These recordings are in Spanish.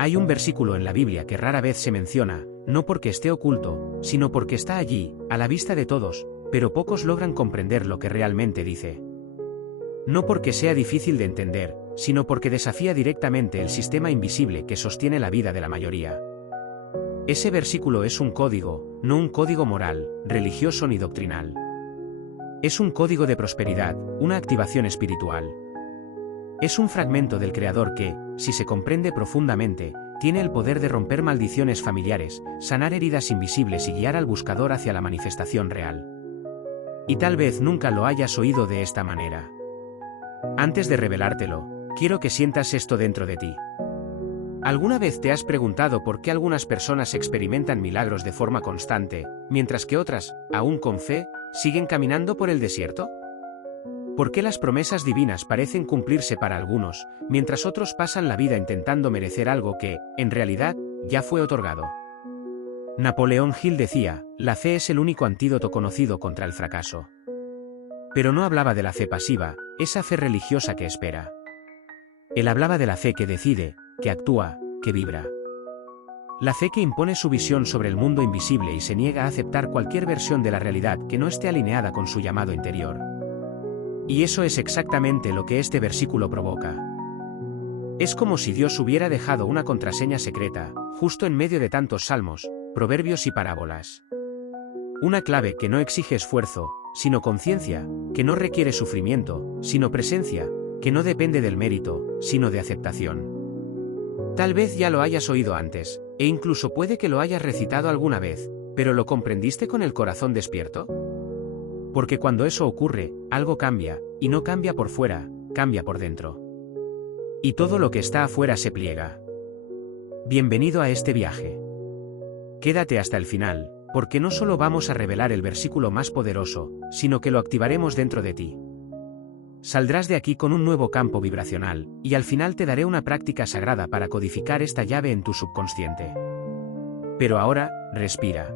Hay un versículo en la Biblia que rara vez se menciona, no porque esté oculto, sino porque está allí, a la vista de todos, pero pocos logran comprender lo que realmente dice. No porque sea difícil de entender, sino porque desafía directamente el sistema invisible que sostiene la vida de la mayoría. Ese versículo es un código, no un código moral, religioso ni doctrinal. Es un código de prosperidad, una activación espiritual. Es un fragmento del Creador que, si se comprende profundamente, tiene el poder de romper maldiciones familiares, sanar heridas invisibles y guiar al buscador hacia la manifestación real. Y tal vez nunca lo hayas oído de esta manera. Antes de revelártelo, quiero que sientas esto dentro de ti. ¿Alguna vez te has preguntado por qué algunas personas experimentan milagros de forma constante, mientras que otras, aún con fe, siguen caminando por el desierto? ¿Por qué las promesas divinas parecen cumplirse para algunos, mientras otros pasan la vida intentando merecer algo que, en realidad, ya fue otorgado? Napoleón Hill decía, la fe es el único antídoto conocido contra el fracaso. Pero no hablaba de la fe pasiva, esa fe religiosa que espera. Él hablaba de la fe que decide, que actúa, que vibra. La fe que impone su visión sobre el mundo invisible y se niega a aceptar cualquier versión de la realidad que no esté alineada con su llamado interior. Y eso es exactamente lo que este versículo provoca. Es como si Dios hubiera dejado una contraseña secreta, justo en medio de tantos salmos, proverbios y parábolas. Una clave que no exige esfuerzo, sino conciencia, que no requiere sufrimiento, sino presencia, que no depende del mérito, sino de aceptación. Tal vez ya lo hayas oído antes, e incluso puede que lo hayas recitado alguna vez, pero ¿lo comprendiste con el corazón despierto? Porque cuando eso ocurre, algo cambia, y no cambia por fuera, cambia por dentro. Y todo lo que está afuera se pliega. Bienvenido a este viaje. Quédate hasta el final, porque no solo vamos a revelar el versículo más poderoso, sino que lo activaremos dentro de ti. Saldrás de aquí con un nuevo campo vibracional, y al final te daré una práctica sagrada para codificar esta llave en tu subconsciente. Pero ahora, respira.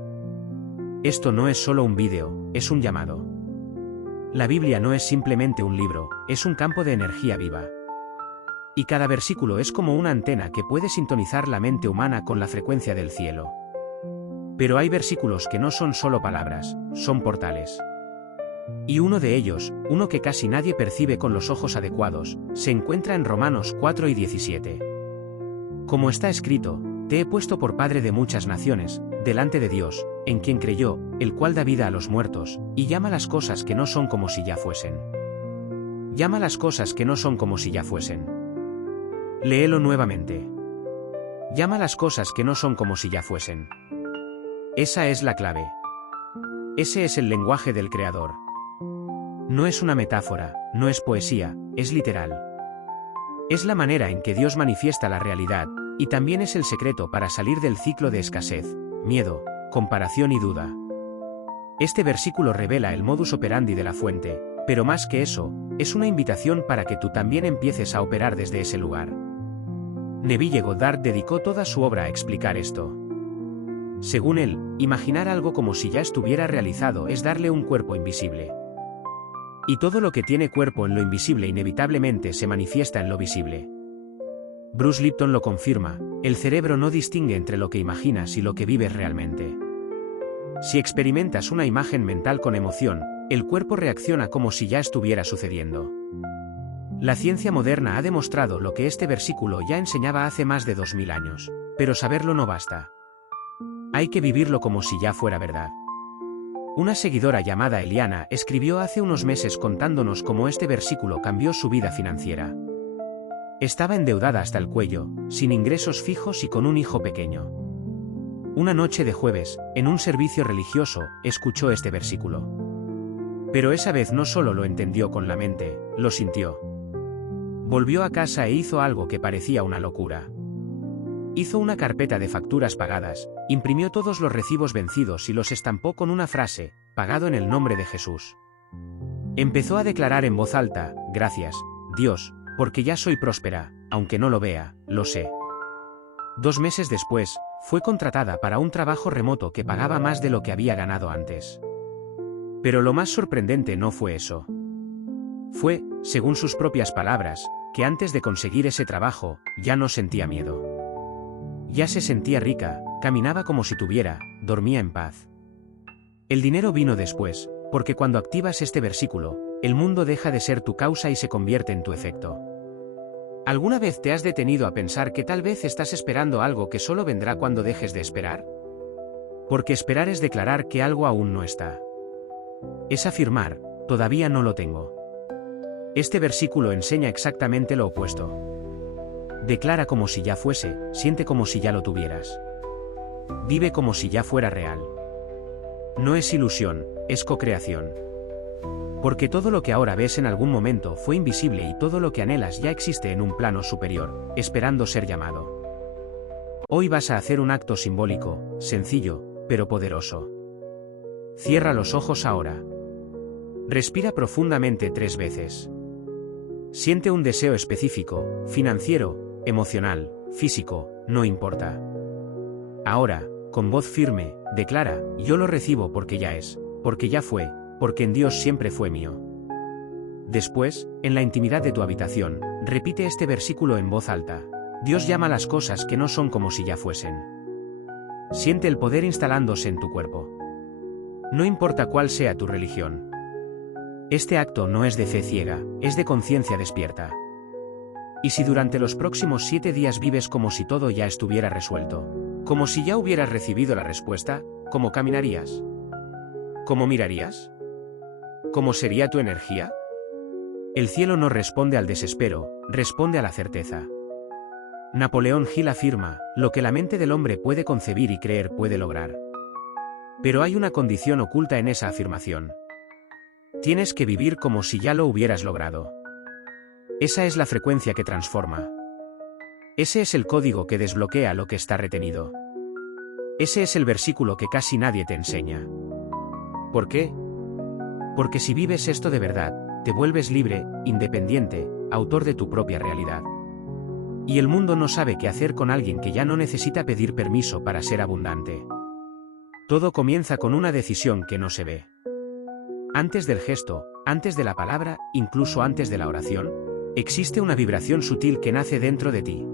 Esto no es solo un vídeo, es un llamado. La Biblia no es simplemente un libro, es un campo de energía viva. Y cada versículo es como una antena que puede sintonizar la mente humana con la frecuencia del cielo. Pero hay versículos que no son solo palabras, son portales. Y uno de ellos, uno que casi nadie percibe con los ojos adecuados, se encuentra en Romanos 4 y 17. Como está escrito, te he puesto por padre de muchas naciones, delante de Dios, en quien creyó, el cual da vida a los muertos, y llama las cosas que no son como si ya fuesen. Llama las cosas que no son como si ya fuesen. Léelo nuevamente. Llama las cosas que no son como si ya fuesen. Esa es la clave. Ese es el lenguaje del Creador. No es una metáfora, no es poesía, es literal. Es la manera en que Dios manifiesta la realidad, y también es el secreto para salir del ciclo de escasez, miedo, comparación y duda. Este versículo revela el modus operandi de la fuente, pero más que eso, es una invitación para que tú también empieces a operar desde ese lugar. Neville Goddard dedicó toda su obra a explicar esto. Según él, imaginar algo como si ya estuviera realizado es darle un cuerpo invisible. Y todo lo que tiene cuerpo en lo invisible inevitablemente se manifiesta en lo visible. Bruce Lipton lo confirma, el cerebro no distingue entre lo que imaginas y lo que vives realmente. Si experimentas una imagen mental con emoción, el cuerpo reacciona como si ya estuviera sucediendo. La ciencia moderna ha demostrado lo que este versículo ya enseñaba hace más de 2000 años, pero saberlo no basta. Hay que vivirlo como si ya fuera verdad. Una seguidora llamada Eliana escribió hace unos meses contándonos cómo este versículo cambió su vida financiera. Estaba endeudada hasta el cuello, sin ingresos fijos y con un hijo pequeño. Una noche de jueves, en un servicio religioso, escuchó este versículo. Pero esa vez no solo lo entendió con la mente, lo sintió. Volvió a casa e hizo algo que parecía una locura. Hizo una carpeta de facturas pagadas, imprimió todos los recibos vencidos y los estampó con una frase, pagado en el nombre de Jesús. Empezó a declarar en voz alta, gracias, Dios, porque ya soy próspera, aunque no lo vea, lo sé. 2 meses después, fue contratada para un trabajo remoto que pagaba más de lo que había ganado antes. Pero lo más sorprendente no fue eso. Fue, según sus propias palabras, que antes de conseguir ese trabajo, ya no sentía miedo. Ya se sentía rica, caminaba como si tuviera, dormía en paz. El dinero vino después, porque cuando activas este versículo, el mundo deja de ser tu causa y se convierte en tu efecto. ¿Alguna vez te has detenido a pensar que tal vez estás esperando algo que solo vendrá cuando dejes de esperar? Porque esperar es declarar que algo aún no está. Es afirmar, todavía no lo tengo. Este versículo enseña exactamente lo opuesto. Declara como si ya fuese, siente como si ya lo tuvieras. Vive como si ya fuera real. No es ilusión, es cocreación. Porque todo lo que ahora ves en algún momento fue invisible y todo lo que anhelas ya existe en un plano superior, esperando ser llamado. Hoy vas a hacer un acto simbólico, sencillo, pero poderoso. Cierra los ojos ahora. Respira profundamente 3 veces. Siente un deseo específico, financiero, emocional, físico, no importa. Ahora, con voz firme, declara, yo lo recibo porque ya es, porque ya fue, porque en Dios siempre fue mío. Después, en la intimidad de tu habitación, repite este versículo en voz alta. Dios llama las cosas que no son como si ya fuesen. Siente el poder instalándose en tu cuerpo. No importa cuál sea tu religión. Este acto no es de fe ciega, es de conciencia despierta. Y si durante los próximos 7 días vives como si todo ya estuviera resuelto, como si ya hubieras recibido la respuesta, ¿cómo caminarías? ¿Cómo mirarías? ¿Cómo sería tu energía? El cielo no responde al desespero, responde a la certeza. Napoleón Hill afirma, lo que la mente del hombre puede concebir y creer puede lograr. Pero hay una condición oculta en esa afirmación. Tienes que vivir como si ya lo hubieras logrado. Esa es la frecuencia que transforma. Ese es el código que desbloquea lo que está retenido. Ese es el versículo que casi nadie te enseña. ¿Por qué? Porque si vives esto de verdad, te vuelves libre, independiente, autor de tu propia realidad. Y el mundo no sabe qué hacer con alguien que ya no necesita pedir permiso para ser abundante. Todo comienza con una decisión que no se ve. Antes del gesto, antes de la palabra, incluso antes de la oración, existe una vibración sutil que nace dentro de ti.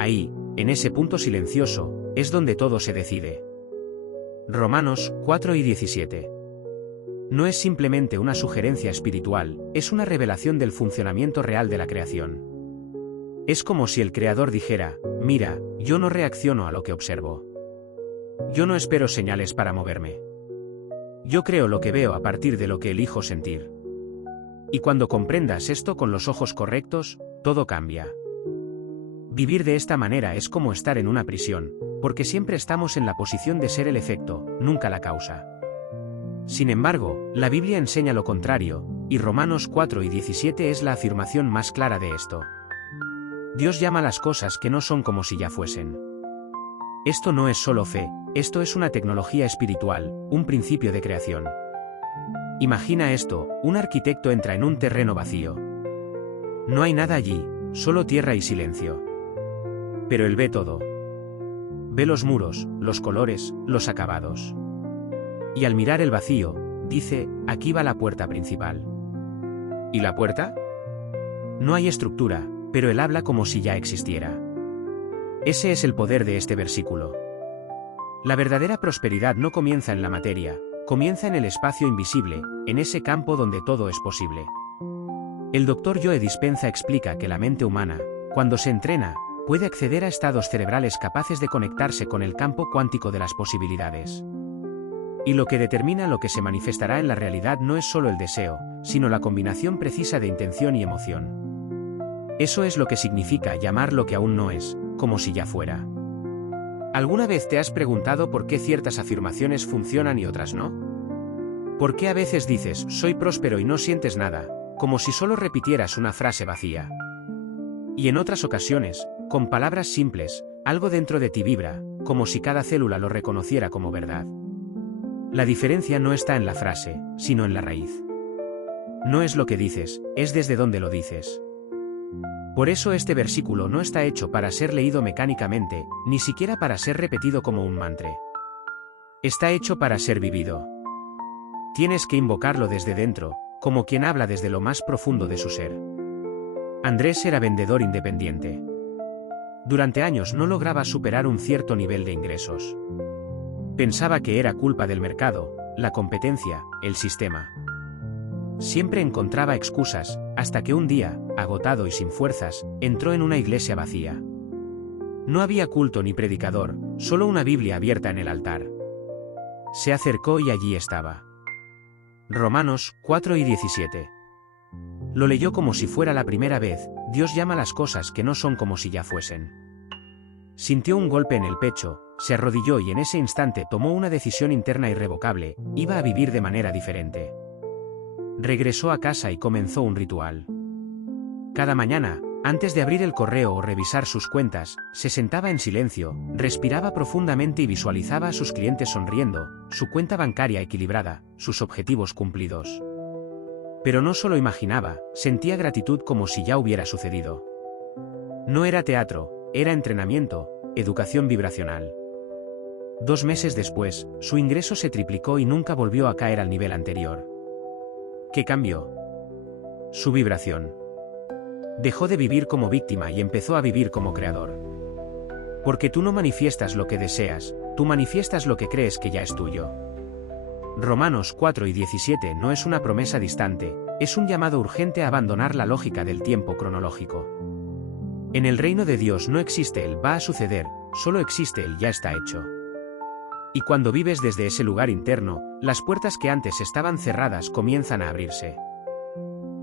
Ahí, en ese punto silencioso, es donde todo se decide. Romanos 4:17. No es simplemente una sugerencia espiritual, es una revelación del funcionamiento real de la creación. Es como si el Creador dijera, mira, yo no reacciono a lo que observo. Yo no espero señales para moverme. Yo creo lo que veo a partir de lo que elijo sentir. Y cuando comprendas esto con los ojos correctos, todo cambia. Vivir de esta manera es como estar en una prisión, porque siempre estamos en la posición de ser el efecto, nunca la causa. Sin embargo, la Biblia enseña lo contrario, y Romanos 4:17 es la afirmación más clara de esto. Dios llama las cosas que no son como si ya fuesen. Esto no es solo fe, esto es una tecnología espiritual, un principio de creación. Imagina esto, un arquitecto entra en un terreno vacío. No hay nada allí, solo tierra y silencio. Pero él ve todo. Ve los muros, los colores, los acabados. Y al mirar el vacío, dice, aquí va la puerta principal. ¿Y la puerta? No hay estructura, pero él habla como si ya existiera. Ese es el poder de este versículo. La verdadera prosperidad no comienza en la materia, comienza en el espacio invisible, en ese campo donde todo es posible. El Dr. Joe Dispenza explica que la mente humana, cuando se entrena, puede acceder a estados cerebrales capaces de conectarse con el campo cuántico de las posibilidades. Y lo que determina lo que se manifestará en la realidad no es solo el deseo, sino la combinación precisa de intención y emoción. Eso es lo que significa llamar lo que aún no es, como si ya fuera. ¿Alguna vez te has preguntado por qué ciertas afirmaciones funcionan y otras no? ¿Por qué a veces dices, soy próspero y no sientes nada, como si solo repitieras una frase vacía? Y en otras ocasiones, con palabras simples, algo dentro de ti vibra, como si cada célula lo reconociera como verdad. La diferencia no está en la frase, sino en la raíz. No es lo que dices, es desde donde lo dices. Por eso este versículo no está hecho para ser leído mecánicamente, ni siquiera para ser repetido como un mantra. Está hecho para ser vivido. Tienes que invocarlo desde dentro, como quien habla desde lo más profundo de su ser. Andrés era vendedor independiente. Durante años no lograba superar un cierto nivel de ingresos. Pensaba que era culpa del mercado, la competencia, el sistema. Siempre encontraba excusas, hasta que un día, agotado y sin fuerzas, entró en una iglesia vacía. No había culto ni predicador, solo una Biblia abierta en el altar. Se acercó y allí estaba. Romanos 4:17. Lo leyó como si fuera la primera vez. Dios llama las cosas que no son como si ya fuesen. Sintió un golpe en el pecho, se arrodilló y en ese instante tomó una decisión interna irrevocable: iba a vivir de manera diferente. Regresó a casa y comenzó un ritual. Cada mañana, antes de abrir el correo o revisar sus cuentas, se sentaba en silencio, respiraba profundamente y visualizaba a sus clientes sonriendo, su cuenta bancaria equilibrada, sus objetivos cumplidos. Pero no solo imaginaba, sentía gratitud como si ya hubiera sucedido. No era teatro, era entrenamiento, educación vibracional. 2 meses después, su ingreso se triplicó y nunca volvió a caer al nivel anterior. ¿Qué cambió? Su vibración. Dejó de vivir como víctima y empezó a vivir como creador. Porque tú no manifiestas lo que deseas, tú manifiestas lo que crees que ya es tuyo. Romanos 4:17 no es una promesa distante, es un llamado urgente a abandonar la lógica del tiempo cronológico. En el reino de Dios no existe el va a suceder, solo existe el ya está hecho. Y cuando vives desde ese lugar interno, las puertas que antes estaban cerradas comienzan a abrirse.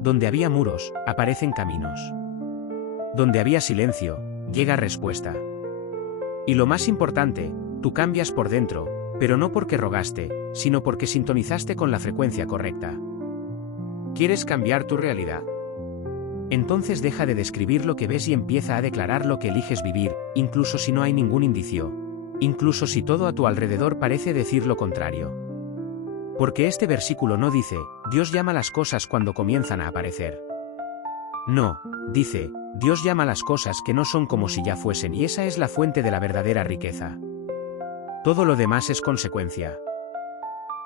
Donde había muros, aparecen caminos. Donde había silencio, llega respuesta. Y lo más importante, tú cambias por dentro, pero no porque rogaste, sino porque sintonizaste con la frecuencia correcta. ¿Quieres cambiar tu realidad? Entonces deja de describir lo que ves y empieza a declarar lo que eliges vivir, incluso si no hay ningún indicio, incluso si todo a tu alrededor parece decir lo contrario. Porque este versículo no dice, Dios llama las cosas cuando comienzan a aparecer. No, dice, Dios llama las cosas que no son como si ya fuesen, y esa es la fuente de la verdadera riqueza. Todo lo demás es consecuencia.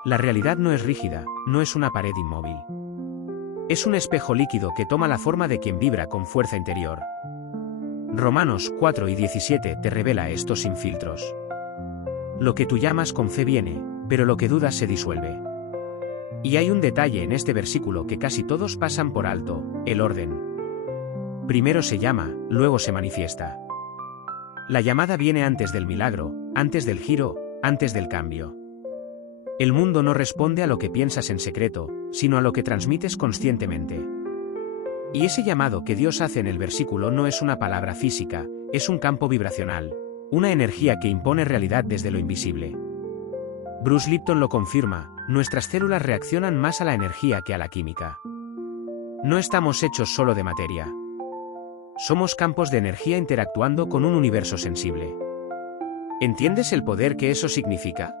La realidad no es rígida, no es una pared inmóvil. Es un espejo líquido que toma la forma de quien vibra con fuerza interior. Romanos 4:17 te revela esto sin filtros. Lo que tú llamas con fe viene, pero lo que dudas se disuelve. Y hay un detalle en este versículo que casi todos pasan por alto: el orden. Primero se llama, luego se manifiesta. La llamada viene antes del milagro, antes del giro, antes del cambio. El mundo no responde a lo que piensas en secreto, sino a lo que transmites conscientemente. Y ese llamado que Dios hace en el versículo no es una palabra física, es un campo vibracional, una energía que impone realidad desde lo invisible. Bruce Lipton lo confirma: nuestras células reaccionan más a la energía que a la química. No estamos hechos solo de materia. Somos campos de energía interactuando con un universo sensible. ¿Entiendes el poder que eso significa?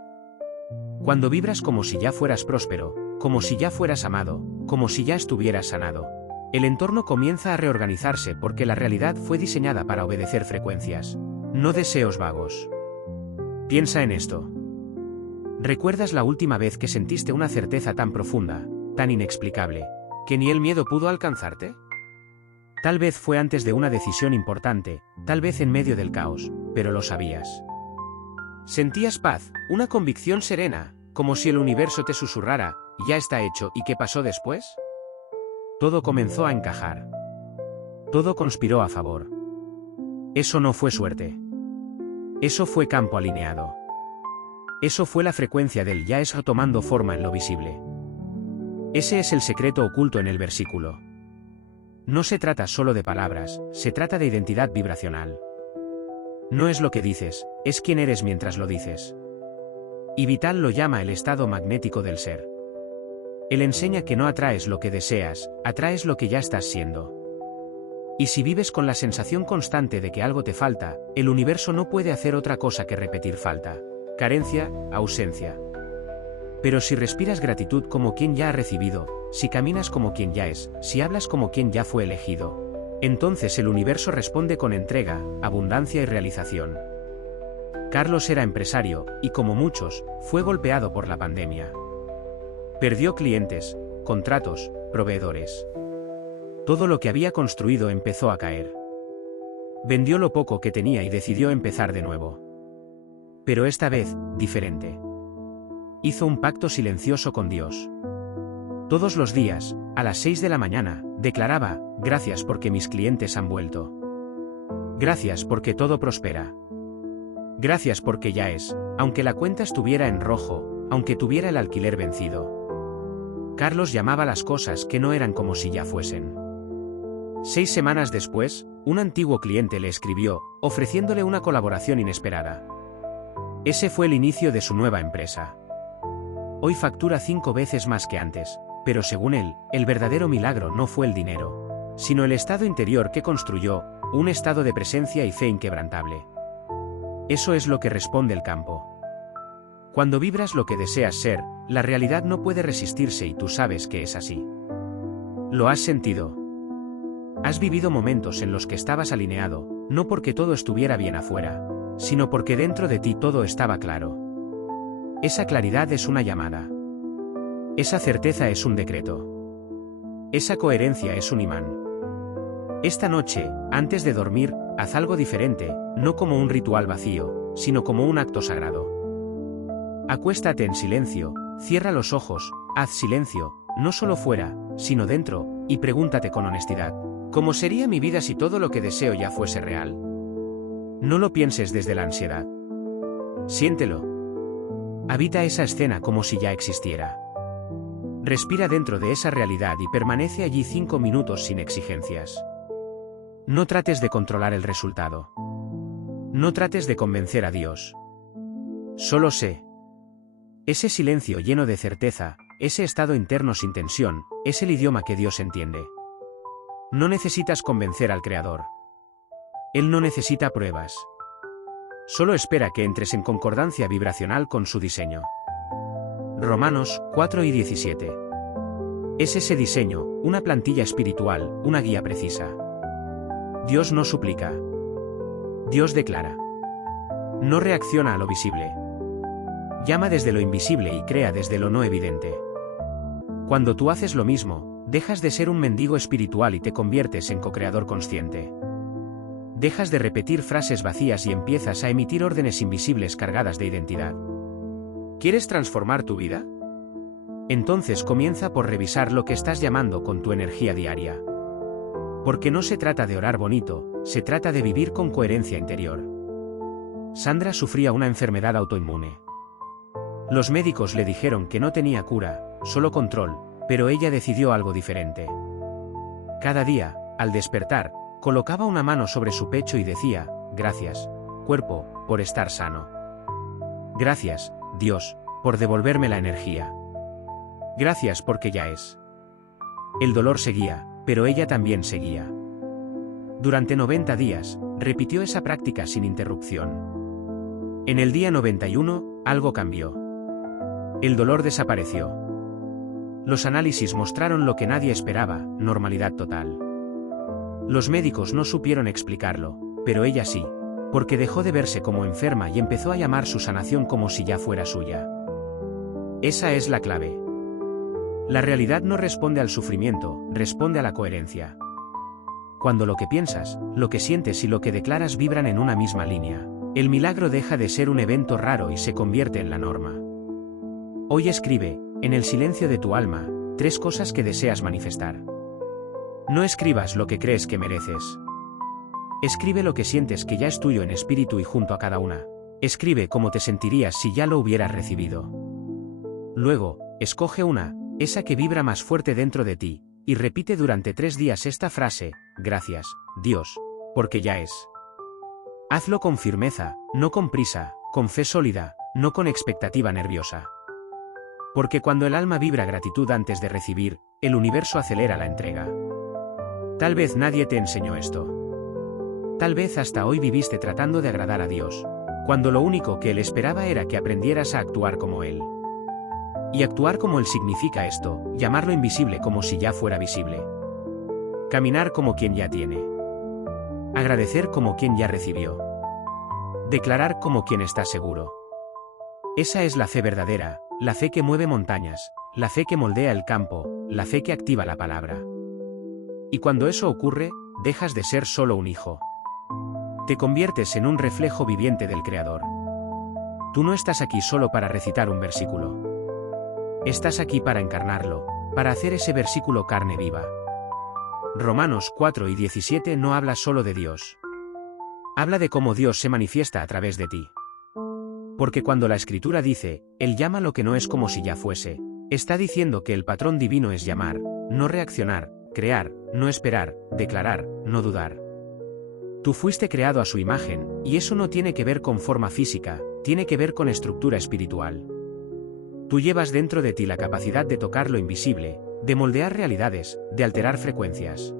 Cuando vibras como si ya fueras próspero, como si ya fueras amado, como si ya estuvieras sanado, el entorno comienza a reorganizarse porque la realidad fue diseñada para obedecer frecuencias, no deseos vagos. Piensa en esto. ¿Recuerdas la última vez que sentiste una certeza tan profunda, tan inexplicable, que ni el miedo pudo alcanzarte? Tal vez fue antes de una decisión importante, tal vez en medio del caos, pero lo sabías. Sentías paz, una convicción serena, como si el universo te susurrara, ya está hecho. ¿Y qué pasó después? Todo comenzó a encajar. Todo conspiró a favor. Eso no fue suerte. Eso fue campo alineado. Eso fue la frecuencia del ya es tomando forma en lo visible. Ese es el secreto oculto en el versículo. No se trata solo de palabras, se trata de identidad vibracional. No es lo que dices, es quién eres mientras lo dices. Y Vital lo llama el estado magnético del ser. Él enseña que no atraes lo que deseas, atraes lo que ya estás siendo. Y si vives con la sensación constante de que algo te falta, el universo no puede hacer otra cosa que repetir falta, carencia, ausencia. Pero si respiras gratitud como quien ya ha recibido, si caminas como quien ya es, si hablas como quien ya fue elegido, entonces el universo responde con entrega, abundancia y realización. Carlos era empresario, y como muchos, fue golpeado por la pandemia. Perdió clientes, contratos, proveedores. Todo lo que había construido empezó a caer. Vendió lo poco que tenía y decidió empezar de nuevo. Pero esta vez, diferente. Hizo un pacto silencioso con Dios. Todos los días, a las 6 de la mañana, declaraba: gracias porque mis clientes han vuelto. Gracias porque todo prospera. Gracias porque ya es, aunque la cuenta estuviera en rojo, aunque tuviera el alquiler vencido. Carlos llamaba las cosas que no eran como si ya fuesen. 6 semanas después, un antiguo cliente le escribió, ofreciéndole una colaboración inesperada. Ese fue el inicio de su nueva empresa. Hoy factura 5 veces más que antes, pero según él, el verdadero milagro no fue el dinero, sino el estado interior que construyó, un estado de presencia y fe inquebrantable. Eso es lo que responde el campo. Cuando vibras lo que deseas ser, la realidad no puede resistirse y tú sabes que es así. ¿Lo has sentido? Has vivido momentos en los que estabas alineado, no porque todo estuviera bien afuera, sino porque dentro de ti todo estaba claro. Esa claridad es una llamada. Esa certeza es un decreto. Esa coherencia es un imán. Esta noche, antes de dormir, haz algo diferente, no como un ritual vacío, sino como un acto sagrado. Acuéstate en silencio, cierra los ojos, haz silencio, no solo fuera, sino dentro, y pregúntate con honestidad: ¿cómo sería mi vida si todo lo que deseo ya fuese real? No lo pienses desde la ansiedad. Siéntelo. Habita esa escena como si ya existiera. Respira dentro de esa realidad y permanece allí 5 minutos sin exigencias. No trates de controlar el resultado. No trates de convencer a Dios. Solo sé. Ese silencio lleno de certeza, ese estado interno sin tensión, es el idioma que Dios entiende. No necesitas convencer al Creador. Él no necesita pruebas. Solo espera que entres en concordancia vibracional con su diseño. Romanos 4:17. Es ese diseño, una plantilla espiritual, una guía precisa. Dios no suplica. Dios declara. No reacciona a lo visible. Llama desde lo invisible y crea desde lo no evidente. Cuando tú haces lo mismo, dejas de ser un mendigo espiritual y te conviertes en co-creador consciente. Dejas de repetir frases vacías y empiezas a emitir órdenes invisibles cargadas de identidad. ¿Quieres transformar tu vida? Entonces comienza por revisar lo que estás llamando con tu energía diaria. Porque no se trata de orar bonito, se trata de vivir con coherencia interior. Sandra sufría una enfermedad autoinmune. Los médicos le dijeron que no tenía cura, solo control, pero ella decidió algo diferente. Cada día, al despertar, colocaba una mano sobre su pecho y decía: gracias, cuerpo, por estar sano. Gracias, Dios, por devolverme la energía. Gracias porque ya es. El dolor seguía, pero ella también seguía. Durante 90 días, repitió esa práctica sin interrupción. En el día 91, algo cambió. El dolor desapareció. Los análisis mostraron lo que nadie esperaba: normalidad total. Los médicos no supieron explicarlo, pero ella sí, porque dejó de verse como enferma y empezó a llamar su sanación como si ya fuera suya. Esa es la clave. La realidad no responde al sufrimiento, responde a la coherencia. Cuando lo que piensas, lo que sientes y lo que declaras vibran en una misma línea, el milagro deja de ser un evento raro y se convierte en la norma. Hoy escribe, en el silencio de tu alma, 3 cosas que deseas manifestar. No escribas lo que crees que mereces. Escribe lo que sientes que ya es tuyo en espíritu y junto a cada una. Escribe cómo te sentirías si ya lo hubieras recibido. Luego, escoge una, esa que vibra más fuerte dentro de ti, y repite durante 3 días esta frase: gracias, Dios, porque ya es. Hazlo con firmeza, no con prisa, con fe sólida, no con expectativa nerviosa. Porque cuando el alma vibra gratitud antes de recibir, el universo acelera la entrega. Tal vez nadie te enseñó esto. Tal vez hasta hoy viviste tratando de agradar a Dios, cuando lo único que Él esperaba era que aprendieras a actuar como Él. Y actuar como Él significa esto: llamar lo invisible como si ya fuera visible. Caminar como quien ya tiene. Agradecer como quien ya recibió. Declarar como quien está seguro. Esa es la fe verdadera, la fe que mueve montañas, la fe que moldea el campo, la fe que activa la palabra. Y cuando eso ocurre, dejas de ser solo un hijo. Te conviertes en un reflejo viviente del Creador. Tú no estás aquí solo para recitar un versículo. Estás aquí para encarnarlo, para hacer ese versículo carne viva. Romanos 4:17 no habla solo de Dios. Habla de cómo Dios se manifiesta a través de ti. Porque cuando la Escritura dice, Él llama lo que no es como si ya fuese, está diciendo que el patrón divino es llamar, no reaccionar, crear, no esperar, declarar, no dudar. Tú fuiste creado a su imagen, y eso no tiene que ver con forma física, tiene que ver con estructura espiritual. Tú llevas dentro de ti la capacidad de tocar lo invisible, de moldear realidades, de alterar frecuencias.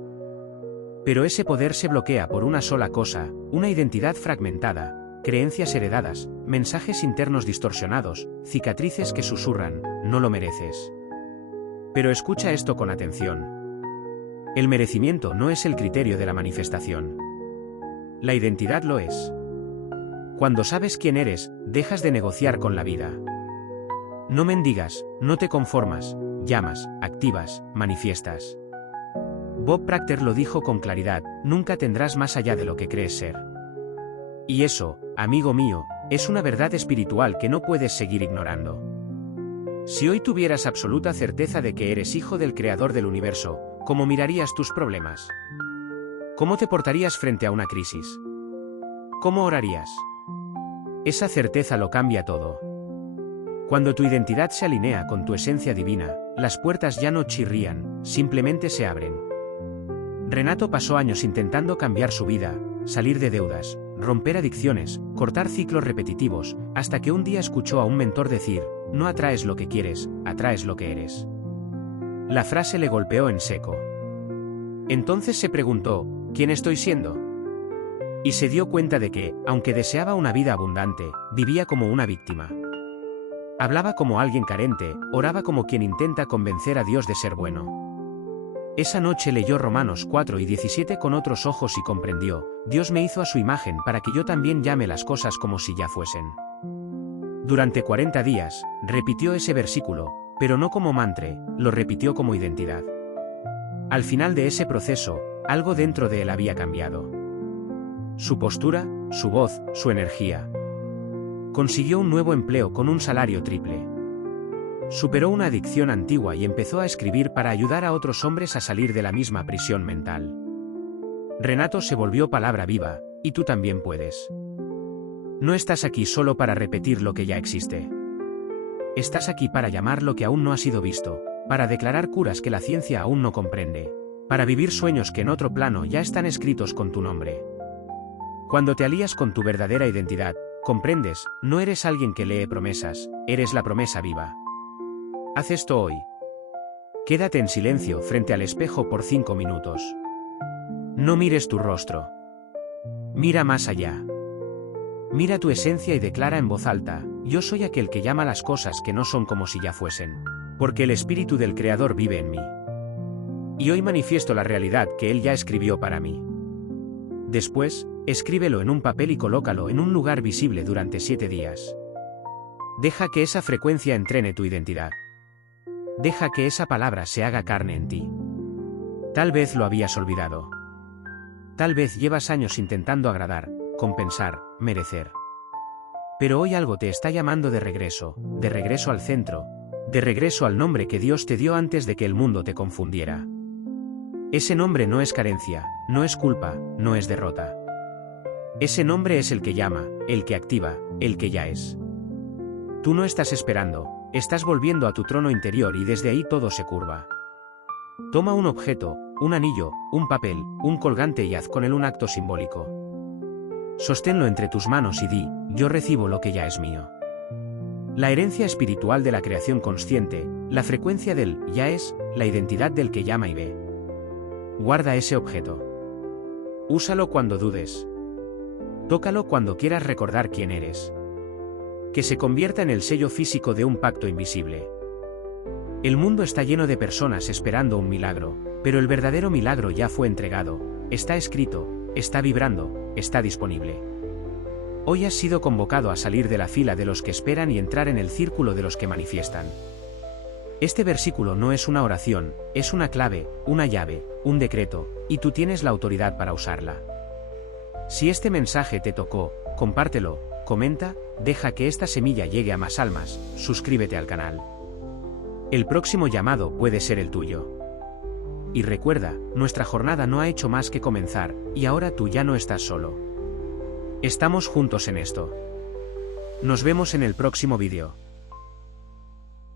Pero ese poder se bloquea por una sola cosa, una identidad fragmentada, creencias heredadas, mensajes internos distorsionados, cicatrices que susurran, no lo mereces. Pero escucha esto con atención. El merecimiento no es el criterio de la manifestación. La identidad lo es. Cuando sabes quién eres, dejas de negociar con la vida. No mendigas, no te conformas, llamas, activas, manifiestas. Bob Proctor lo dijo con claridad, nunca tendrás más allá de lo que crees ser. Y eso, amigo mío, es una verdad espiritual que no puedes seguir ignorando. Si hoy tuvieras absoluta certeza de que eres hijo del Creador del universo, ¿cómo mirarías tus problemas? ¿Cómo te portarías frente a una crisis? ¿Cómo orarías? Esa certeza lo cambia todo. Cuando tu identidad se alinea con tu esencia divina, las puertas ya no chirrían, simplemente se abren. Renato pasó años intentando cambiar su vida, salir de deudas, romper adicciones, cortar ciclos repetitivos, hasta que un día escuchó a un mentor decir, no atraes lo que quieres, atraes lo que eres. La frase le golpeó en seco. Entonces se preguntó, ¿quién estoy siendo? Y se dio cuenta de que, aunque deseaba una vida abundante, vivía como una víctima. Hablaba como alguien carente, oraba como quien intenta convencer a Dios de ser bueno. Esa noche leyó Romanos 4:17 con otros ojos y comprendió, Dios me hizo a su imagen para que yo también llame las cosas como si ya fuesen. Durante 40 días, repitió ese versículo, pero no como mantra, lo repitió como identidad. Al final de ese proceso, algo dentro de él había cambiado. Su postura, su voz, su energía. Consiguió un nuevo empleo con un salario triple. Superó una adicción antigua y empezó a escribir para ayudar a otros hombres a salir de la misma prisión mental. Renato se volvió palabra viva, y tú también puedes. No estás aquí solo para repetir lo que ya existe. Estás aquí para llamar lo que aún no ha sido visto, para declarar curas que la ciencia aún no comprende, para vivir sueños que en otro plano ya están escritos con tu nombre. Cuando te alías con tu verdadera identidad, comprendes, no eres alguien que lee promesas, eres la promesa viva. Haz esto hoy. Quédate en silencio frente al espejo por 5 minutos. No mires tu rostro. Mira más allá. Mira tu esencia y declara en voz alta, yo soy aquel que llama las cosas que no son como si ya fuesen, porque el Espíritu del Creador vive en mí. Y hoy manifiesto la realidad que Él ya escribió para mí. Después, escríbelo en un papel y colócalo en un lugar visible durante 7 días. Deja que esa frecuencia entrene tu identidad. Deja que esa palabra se haga carne en ti. Tal vez lo habías olvidado. Tal vez llevas años intentando agradar, compensar, merecer. Pero hoy algo te está llamando de regreso al centro, de regreso al nombre que Dios te dio antes de que el mundo te confundiera. Ese nombre no es carencia, no es culpa, no es derrota. Ese nombre es el que llama, el que activa, el que ya es. Tú no estás esperando, estás volviendo a tu trono interior y desde ahí todo se curva. Toma un objeto, un anillo, un papel, un colgante y haz con él un acto simbólico. Sosténlo entre tus manos y di, yo recibo lo que ya es mío. La herencia espiritual de la creación consciente, la frecuencia del ya es, la identidad del que llama y ve. Guarda ese objeto. Úsalo cuando dudes. Tócalo cuando quieras recordar quién eres. Que se convierta en el sello físico de un pacto invisible. El mundo está lleno de personas esperando un milagro, pero el verdadero milagro ya fue entregado, está escrito, está vibrando, está disponible. Hoy has sido convocado a salir de la fila de los que esperan y entrar en el círculo de los que manifiestan. Este versículo no es una oración, es una clave, una llave, un decreto, y tú tienes la autoridad para usarla. Si este mensaje te tocó, compártelo, comenta, deja que esta semilla llegue a más almas, suscríbete al canal. El próximo llamado puede ser el tuyo. Y recuerda, nuestra jornada no ha hecho más que comenzar, y ahora tú ya no estás solo. Estamos juntos en esto. Nos vemos en el próximo vídeo.